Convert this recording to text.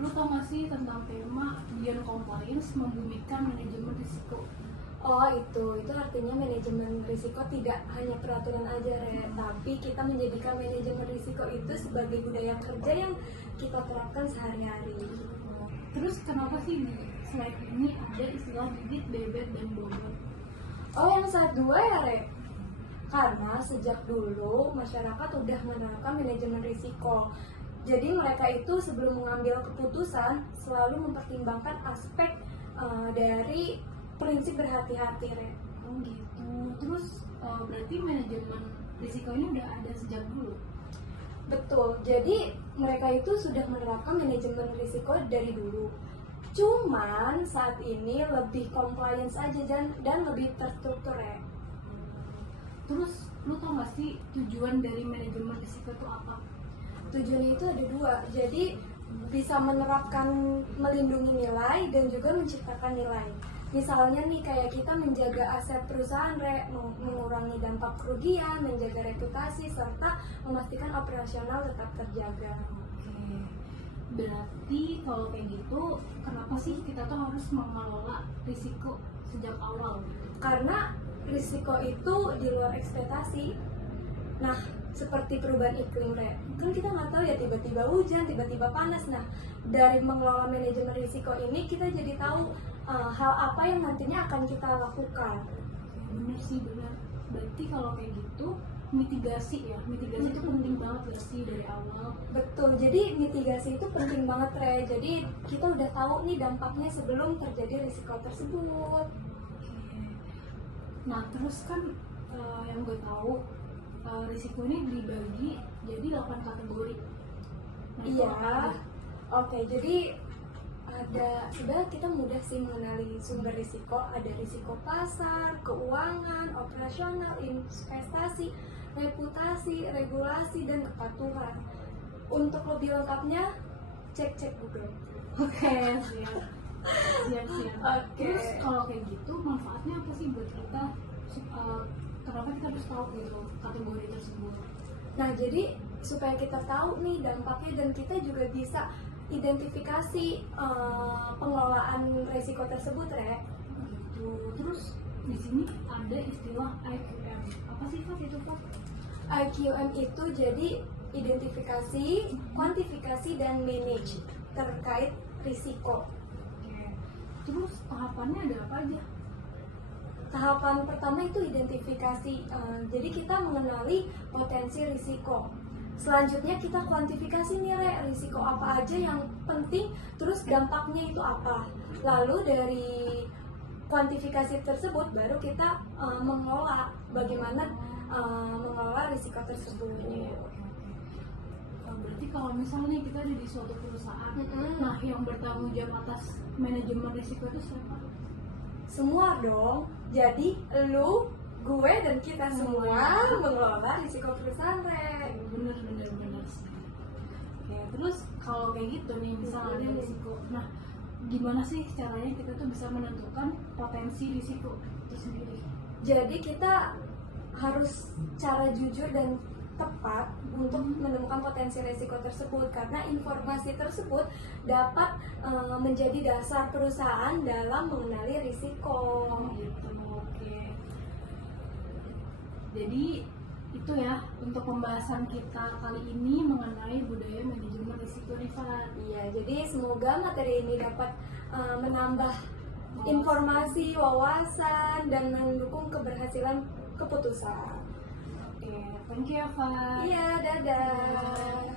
Lu tau gak sih tentang tema Beyond Compliance membumikan manajemen risiko? Oh itu artinya manajemen risiko tidak hanya peraturan aja tapi kita menjadikan manajemen risiko itu sebagai budaya kerja yang kita terapkan sehari-hari. Terus kenapa sih di slide ini ada istilah bibit, bebet, dan bobot? Oh yang saat dua ya karena sejak dulu masyarakat udah menerapkan manajemen risiko. Jadi mereka itu sebelum mengambil keputusan selalu mempertimbangkan aspek dari prinsip berhati-hati, Oh gitu. Terus berarti manajemen risiko ini udah ada sejak dulu? Betul, jadi mereka itu sudah menerapkan manajemen risiko dari dulu. Cuman saat ini lebih compliance aja dan lebih terstruktur ya. Terus lu tau gak sih tujuan dari manajemen risiko itu apa? Tujuannya itu ada dua, jadi bisa menerapkan melindungi nilai dan juga menciptakan nilai. Misalnya nih kayak kita menjaga aset perusahaan, mengurangi dampak kerugian, menjaga reputasi, serta memastikan operasional tetap terjaga. Oke. Berarti kalau kayak gitu, kenapa sih kita tuh harus mengelola risiko sejak awal? Karena risiko itu di luar ekspektasi. Nah, seperti perubahan iklim, kan kita nggak tahu ya tiba-tiba hujan, tiba-tiba panas. Nah, dari mengelola manajemen risiko ini kita jadi tahu hal apa yang nantinya akan kita lakukan. Bener sih, bener. Berarti kalau kayak gitu mitigasi itu penting banget gak sih dari awal? Betul, jadi mitigasi itu penting banget jadi kita udah tahu nih dampaknya sebelum terjadi risiko tersebut. Nah terus kan yang gue tahu risiko ini dibagi jadi 8 kategori. Nah, iya. Oke, jadi sebenarnya kita mudah sih mengenali sumber risiko. Ada risiko pasar, keuangan, operasional, investasi, reputasi, regulasi, dan kepatuhan. Untuk lebih lengkapnya, cek Google. Oke, siap. Oke. Terus kalau kayak gitu manfaatnya apa sih buat kita? Kenapa kita harus tahu gitu kategori tersebut? Nah, jadi supaya kita tahu nih dampaknya dan kita juga bisa identifikasi pengelolaan risiko tersebut, Gitu. Terus di sini ada istilah IQM. Apa sih Fat itu Fat? IQM itu jadi identifikasi, kuantifikasi, dan manage terkait risiko. Oke. Terus tahapannya ada apa aja? Tahapan pertama itu identifikasi, jadi kita mengenali potensi risiko. Selanjutnya kita kuantifikasi nih risiko apa aja yang penting, terus dampaknya itu apa. Lalu dari kuantifikasi tersebut baru kita mengelola bagaimana mengelola risiko tersebut. Berarti kalau misalnya kita ada di suatu perusahaan, nah yang bertanggung jawab atas manajemen risiko itu siapa? Semua dong. Jadi lu, gue, dan kita semua mengelola risiko perusahaan, Bener sih. Oke, terus kalau kayak gitu nih misalnya ada risiko, nah gimana sih caranya kita tuh bisa menentukan potensi risiko itu sendiri? Jadi kita harus cara jujur dan tepat untuk menemukan potensi risiko tersebut, karena informasi tersebut dapat menjadi dasar perusahaan dalam mengenali risiko. Gitu, oke. Jadi itu ya untuk pembahasan kita kali ini mengenai budaya manajemen risiko nih Fat. Iya, jadi semoga materi ini dapat menambah informasi, wawasan, dan mendukung keberhasilan keputusan. Oke, thank you ya Fat. Iya, dadah.